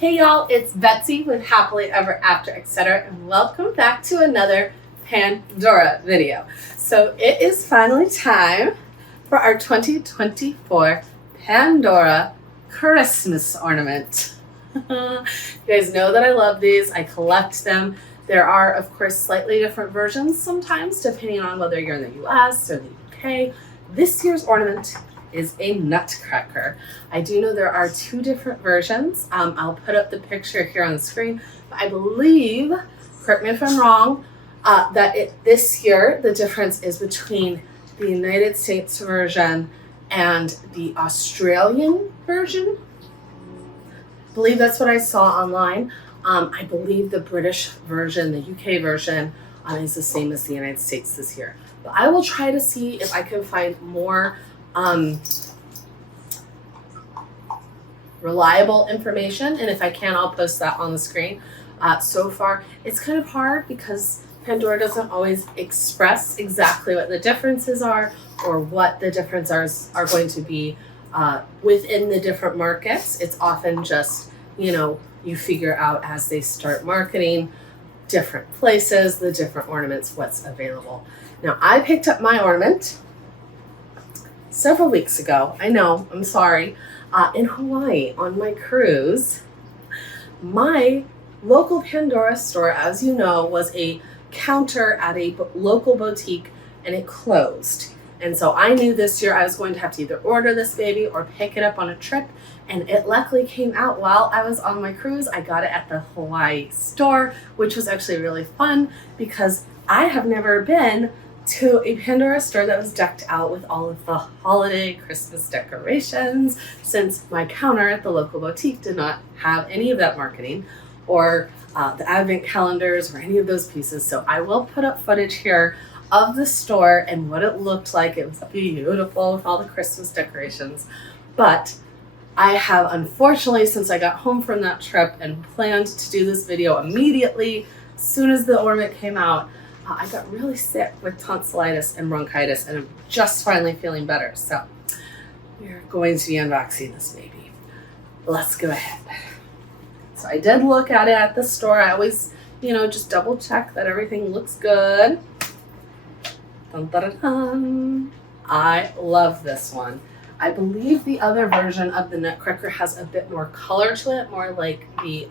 Hey y'all, it's Betsy with Happily Ever After, etc. and welcome back to another Pandora video. So it is finally time for our 2024 Pandora Christmas Ornament. You guys know that I love these. I collect them. There are, of course, slightly different versions sometimes depending on whether you're in the US or the UK. This year's ornament is a Nutcracker. I do know there are two different versions. I'll put up the picture here on the screen. But I believe, correct me if I'm wrong, that this year the difference is between the United States version and the Australian version. I believe that's what I saw online. I believe the British version, the UK version, is the same as the United States this year. But I will try to see if I can find more reliable information, and if I can, I'll post that on the screen. So far, it's kind of hard because Pandora doesn't always express exactly what the differences are or what the differences are going to be within the different markets. It's often just, you figure out as they start marketing different places, the different ornaments, what's available. Now, I picked up my ornament several weeks ago. I know, I'm sorry. In Hawaii on my cruise. My local Pandora store, as you know, was a counter at a local boutique and it closed. And so I knew this year I was going to have to either order this baby or pick it up on a trip. And it luckily came out while I was on my cruise. I got it at the Hawaii store, which was actually really fun because I have never been to a Pandora store that was decked out with all of the holiday Christmas decorations, since my counter at the local boutique did not have any of that marketing or the advent calendars or any of those pieces. So I will put up footage here of the store and what it looked like. It was beautiful with all the Christmas decorations. But I have, unfortunately, since I got home from that trip and planned to do this video immediately, as soon as the ornament came out, I got really sick with tonsillitis and bronchitis, and I'm just finally feeling better. So we're going to be unboxing this baby. Let's go ahead. So I did look at it at the store. I always, just double check that everything looks good. Dun, dun, dun, dun. I love this one. I believe the other version of the Nutcracker has a bit more color to it, more like the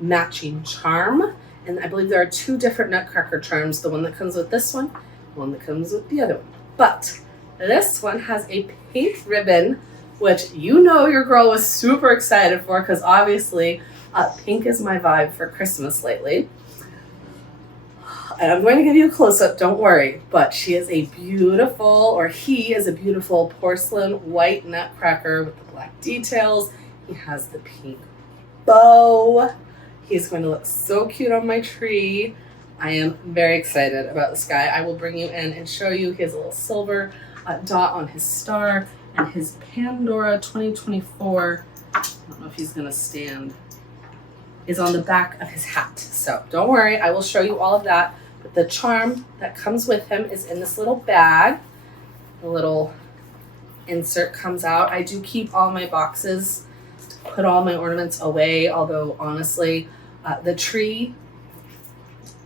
matching charm. And I believe there are two different Nutcracker charms, the one that comes with this one, the one that comes with the other one. But this one has a pink ribbon, which your girl was super excited for because obviously pink is my vibe for Christmas lately. And I'm going to give you a close-up, don't worry, but he is a beautiful porcelain white Nutcracker with the black details. He has the pink bow. He's going to look so cute on my tree. I am very excited about this guy. I will bring you in and show you his little silver dot on his star and his Pandora 2024. I don't know if he's going to stand. Is on the back of his hat. So don't worry, I will show you all of that. But the charm that comes with him is in this little bag. The little insert comes out. I do keep all my boxes, put all my ornaments away, although honestly, the tree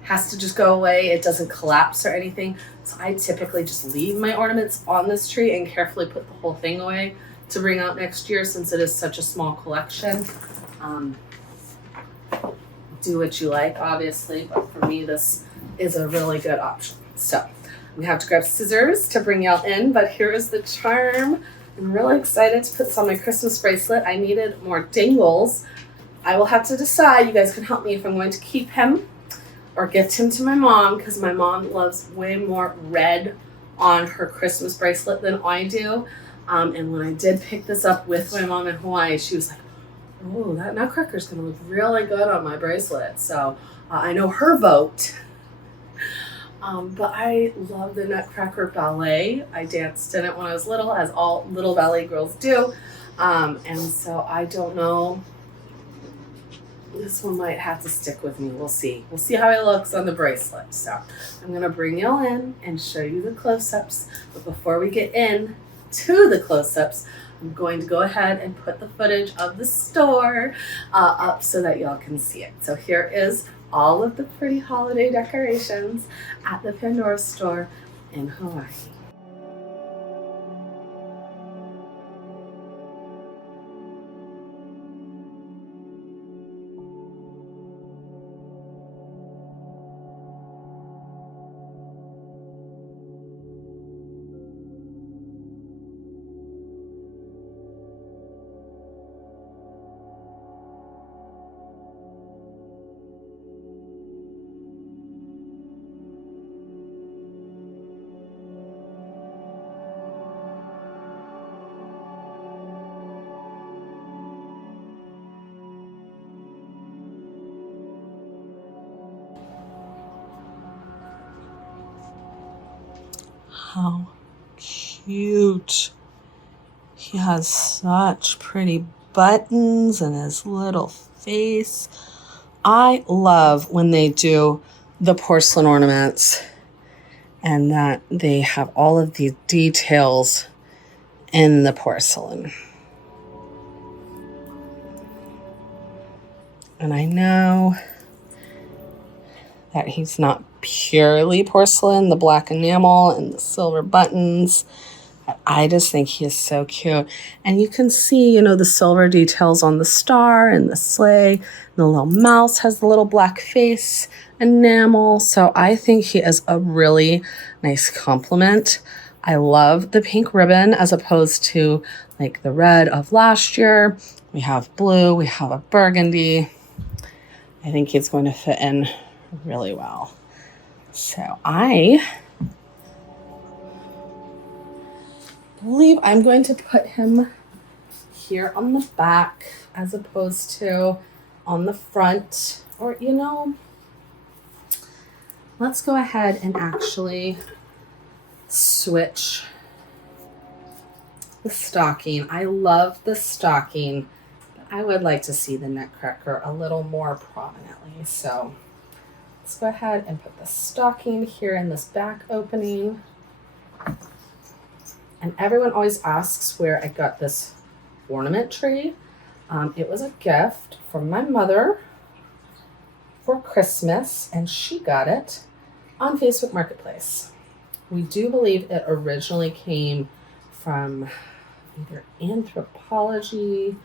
has to just go away. It doesn't collapse or anything. So I typically just leave my ornaments on this tree and carefully put the whole thing away to bring out next year since it is such a small collection. Do what you like, obviously, but for me, this is a really good option. So we have to grab scissors to bring y'all in, but here is the charm. I'm really excited to put this on my Christmas bracelet. I needed more dangles. I will have to decide. You guys can help me if I'm going to keep him or gift him to my mom, because my mom loves way more red on her Christmas bracelet than I do. And when I did pick this up with my mom in Hawaii, she was like, oh, that Nutcracker is going to look really good on my bracelet. So I know her vote. But I love the Nutcracker ballet. I danced in it when I was little, as all little ballet girls do. And so I don't know. This one might have to stick with me. We'll see. We'll see how it looks on the bracelet. So I'm going to bring y'all in and show you the close-ups. But before we get in to the close-ups, I'm going to go ahead and put the footage of the store up so that y'all can see it. So here is all of the pretty holiday decorations at the Pandora store in Hawaii. How cute. He has such pretty buttons and his little face. I love when they do the porcelain ornaments and that they have all of these details in the porcelain. And I know that he's not purely porcelain, the black enamel and the silver buttons. But I just think he is so cute. And you can see, you know, the silver details on the star and the sleigh. And the little mouse has the little black face enamel. So I think he is a really nice compliment. I love the pink ribbon as opposed to like the red of last year. We have blue, we have a burgundy. I think he's going to fit in really well. So I believe I'm going to put him here on the back as opposed to on the front. Or, you know, let's go ahead and actually switch the stocking. I love the stocking, but I would like to see the Nutcracker a little more prominently. So let's go ahead and put the stocking here in this back opening. And everyone always asks where I got this ornament tree. It was a gift from my mother for Christmas, and she got it on Facebook Marketplace. We do believe it originally came from either anthropology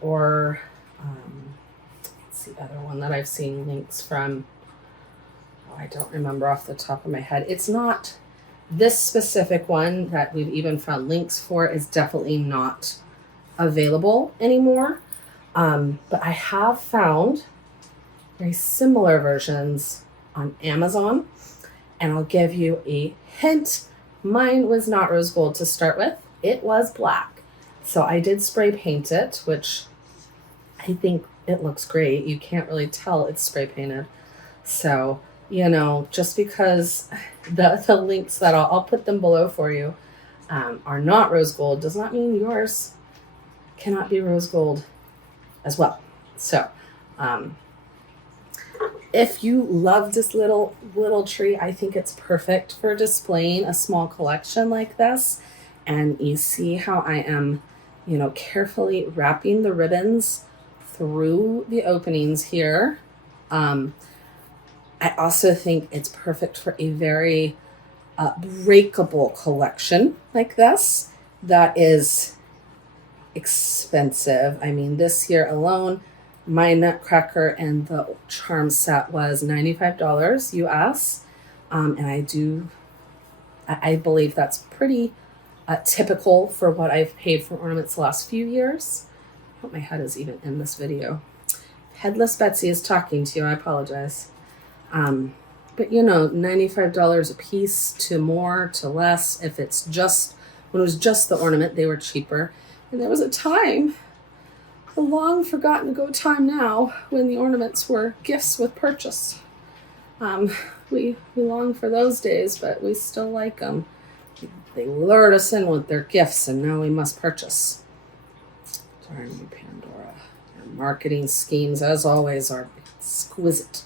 or what's the other one that I've seen links from? Oh, I don't remember off the top of my head. It's not this specific one that we've even found links for is definitely not available anymore. But I have found very similar versions on Amazon. And I'll give you a hint. Mine was not rose gold to start with. It was black. So I did spray paint it, which I think it looks great. You can't really tell it's spray painted. So, you know, just because the links that I'll put them below for you are not rose gold does not mean yours cannot be rose gold as well. So, if you love this little tree, I think it's perfect for displaying a small collection like this. And you see how I am, you know, carefully wrapping the ribbons through the openings here. I also think it's perfect for a very breakable collection like this that is expensive. I mean, this year alone, my Nutcracker and the charm set was $95 US. And I believe that's pretty typical for what I've paid for ornaments the last few years. I hope my head is even in this video. Headless Betsy is talking to you. I apologize. But you know, $95 a piece to more to less. If it's just, when it was just the ornament, they were cheaper. And there was a time, a long forgotten ago time now, when the ornaments were gifts with purchase. We long for those days, but we still like them. They lured us in with their gifts, and now we must purchase. Darn you, Pandora. Your marketing schemes, as always, are exquisite.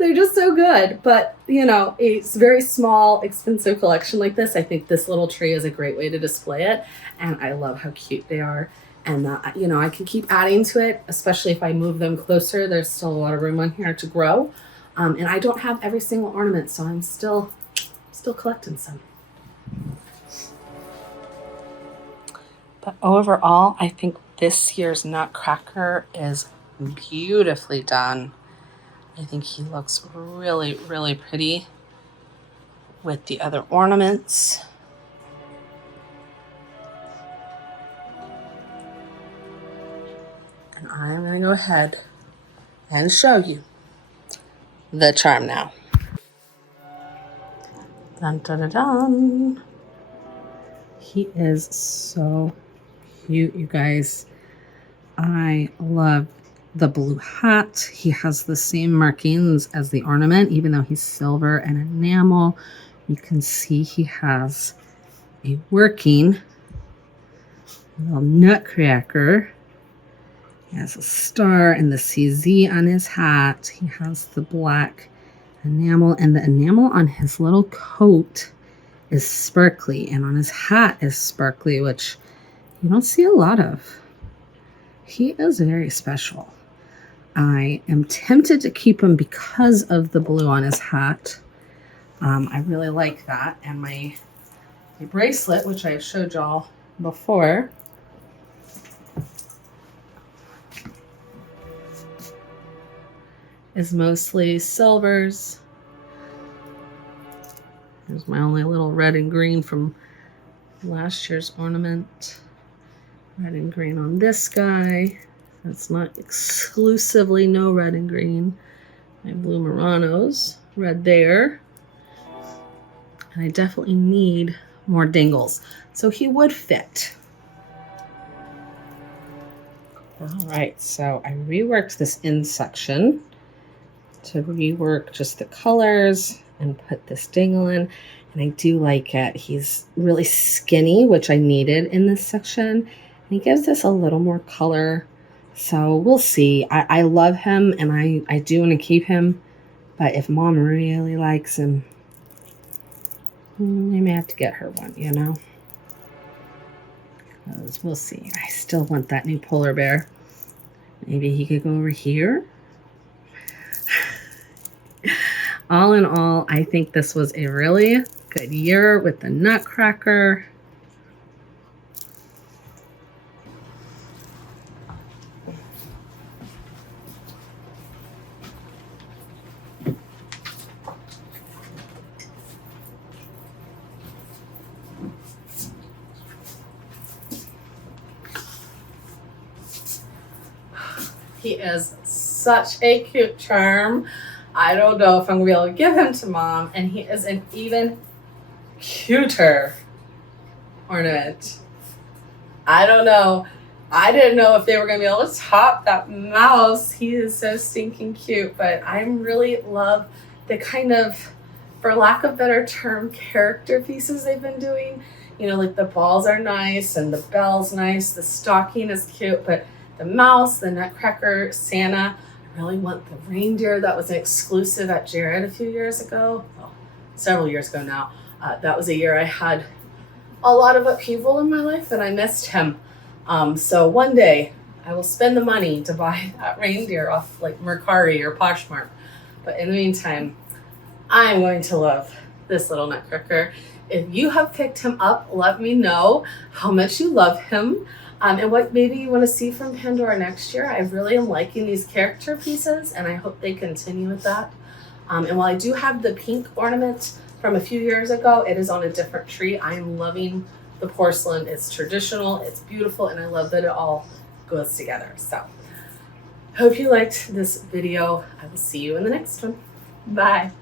They're just so good. But, you know, a very small, expensive collection like this, I think this little tree is a great way to display it. And I love how cute they are. And, you know, I can keep adding to it, especially if I move them closer. There's still a lot of room on here to grow. And I don't have every single ornament, so I'm still collecting some. But overall, I think this year's Nutcracker is beautifully done. I think he looks really, really pretty with the other ornaments. And I'm going to go ahead and show you the charm now. Dun, dun, dun, dun. He is so cute, you guys. I love the blue hat. He has the same markings as the ornament, even though he's silver and enamel. You can see he has a working little nutcracker. He has a star and the CZ on his hat. He has the black enamel, and the enamel on his little coat is sparkly, and on his hat is sparkly, which you don't see a lot of. He is very special. I am tempted to keep him because of the blue on his hat. I really like that. And my bracelet, which I showed y'all before, is mostly silvers. There's my only little red and green from last year's ornament. Red and green on this guy. That's not exclusively no red and green. My blue Muranos, red there. And I definitely need more dingles. So he would fit. All right, so I reworked this in section to rework just the colors and put this dingle in. And I do like it. He's really skinny, which I needed in this section. And he gives us a little more color. So we'll see. I love him, and I do want to keep him. But if Mom really likes him, I may have to get her one, you know. Because we'll see. I still want that new polar bear. Maybe he could go over here. All in all, I think this was a really good year with the Nutcracker. He is such a cute charm. I don't know if I'm going to be able to give him to Mom. And he is an even cuter ornament. I don't know. I didn't know if they were going to be able to top that mouse. He is so stinking cute. But I really love the kind of, for lack of a better term, character pieces they've been doing. You know, like the balls are nice and the bell's nice. The stocking is cute. But the mouse, the Nutcracker, Santa. I really want the reindeer that was an exclusive at Jared a few years ago. Well, several years ago now. That was a year I had a lot of upheaval in my life and I missed him. So one day I will spend the money to buy that reindeer off like Mercari or Poshmark. But in the meantime, I'm going to love this little Nutcracker. If you have picked him up, let me know how much you love him. And what maybe you want to see from Pandora next year. I really am liking these character pieces, and I hope they continue with that. And while I do have the pink ornament from a few years ago, it is on a different tree. I am loving the porcelain. It's traditional, it's beautiful, and I love that it all goes together. So, hope you liked this video. I will see you in the next one. Bye.